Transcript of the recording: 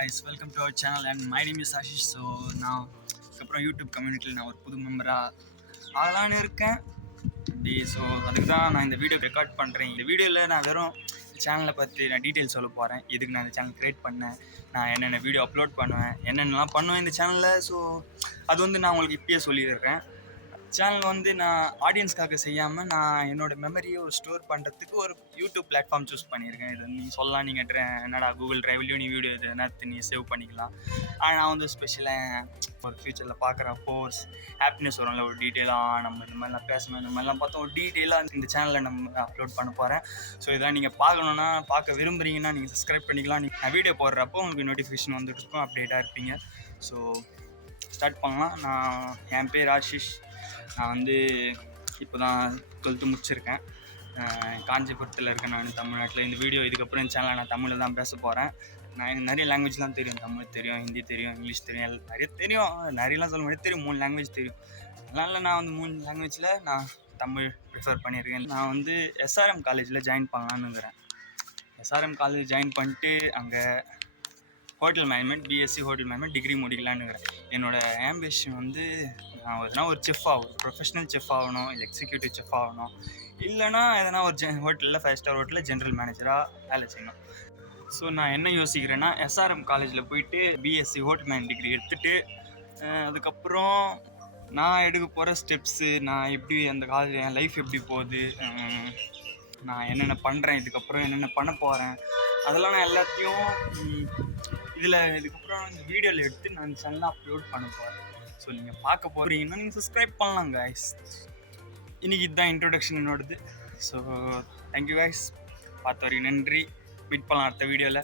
guys, welcome to our channel and my name is Ashish. So now அப்புறம் YouTube கம்யூனிட்டியில் நான் ஒரு புது மெம்பராக ஆகலான்னு இருக்கேன். ஸோ அதுக்கு தான் நான் இந்த வீடியோ ரெக்கார்ட் பண்ணுறேன். இந்த வீடியோவில் நான் வெறும் சேனலை பற்றி நான் டீட்டெயில்ஸ் சொல்ல போகிறேன். இதுக்கு நான் இந்த சேனல் க்ரியேட் பண்ணேன், நான் என்னென்ன வீடியோ அப்லோட் பண்ணுவேன், என்னென்னலாம் பண்ணுவேன் இந்த சேனலில். ஸோ அது நான் உங்களுக்கு இப்பயே சொல்லிடுறேன். சேனல் நான் ஆடியன்ஸ்க்காக செய்யாமல் நான் என்னோடய மெமரியை ஒரு ஸ்டோர் பண்ணுறதுக்கு ஒரு யூடியூப் பிளாட்ஃபார்ம் சூஸ் பண்ணியிருக்கேன். இது நீங்கள் சொல்லலாம், நீங்கள் என்னடா கூகுள் ட்ரைவ்லையும் நீ வீடியோ இது நேரத்து நீ சேவ் பண்ணிக்கலாம். ஆனால் நான் ஸ்பெஷலாக ஒரு ஃப்யூச்சரில் பார்க்குற ஃபோர்ஸ் ஹாப்பினஸ் வரும்ல, ஒரு டீட்டெயிலாக நம்ம இந்த மாதிரிலாம் பேசணும், இந்த மாதிரிலாம் பார்த்தா ஒரு டீட்டெயிலாக இந்த சேனலில் நம்ம அப்லோட் பண்ண போகிறேன். ஸோ இதெல்லாம் நீங்கள் பார்க்கணுன்னா, பார்க்க விரும்புகிறீங்கன்னா நீங்கள் சப்ஸ்கிரைப் பண்ணிக்கலாம். நான் வீடியோ போடுறப்போ உங்களுக்கு நோட்டிஃபிகேஷன் வந்துட்டு இருக்கும், அப்டேட்டாக இருப்பீங்க. ஸோ ஸ்டார்ட் பண்ணலாம். என் பேர் ஆஷிஷ். நான் இப்போ தான் 12th முடிச்சிருக்கேன். காஞ்சிபுரத்தில் இருக்கேன் நான், தமிழ்நாட்டில். இந்த வீடியோ இதுக்கப்புறம் இந்த சேனலில் நான் தமிழில் தான் பேச போகிறேன். எனக்கு நிறைய லாங்குவேஜ்லாம் தெரியும். தமிழ் தெரியும், ஹிந்தி தெரியும், இங்கிலீஷ் தெரியும், நிறைய தெரியும். நிறையலாம் சொல்ல முடியாது, தெரியும். 3 லாங்குவேஜ் தெரியும். அதனால் நான் 3 லாங்குவேஜில் நான் தமிழ் ப்ரிஃபர் பண்ணியிருக்கேன். நான் எஸ்ஆர்எம் காலேஜில் ஜாயின் பண்ணலான்னுங்கிறேன். எஸ்ஆர்எம் காலேஜ் ஜாயின் பண்ணிட்டு அங்கே hotel management, BSc hotel management degree முடிக்கலான்னுங்கிறேன். என்னோடய ஆம்பிஷன் நான் எதனா ஒரு செஃப் ஆகணும், ப்ரொஃபஷ்னல் செஃப் ஆகணும், இல்லை எக்ஸிக்யூட்டிவ் செஃப் ஆகணும், இல்லைனா எதனா ஒரு ஹோட்டலில் 5 ஸ்டார் ஹோட்டலில் ஜென்ரல் மேனேஜராக வேலை செய்யணும். ஸோ நான் என்ன யோசிக்கிறேன்னா, எஸ்ஆர்எம் காலேஜில் போயிட்டு பிஎஸ்சி ஹோட்டல் மேனேஜ் டிகிரி எடுத்துகிட்டு அதுக்கப்புறம் நான் எடுக்க போகிற ஸ்டெப்ஸு, நான் எப்படி அந்த காலேஜ் என் லைஃப் எப்படி போகுது, நான் என்னென்ன பண்ணுறேன், இதுக்கப்புறம் என்னென்ன பண்ண போகிறேன், அதெல்லாம் நான் எல்லாத்தையும் இதுக்கப்புறம் இந்த வீடியோவில் எடுத்து நான் சேனலில் அப்லோட் பண்ண போகிறேன். ஸோ நீங்கள் பார்க்க போகிறீங்கன்னா நீங்கள் சப்ஸ்கிரைப் பண்ணலாம் கைஸ். இன்றைக்கி இதுதான் இன்ட்ரொடக்ஷன் என்னோடது. ஸோ தேங்க்யூ கைஸ், பார்த்த வரைக்கும் நன்றி. மீட் பண்ணலாம் அடுத்த வீடியோவில்.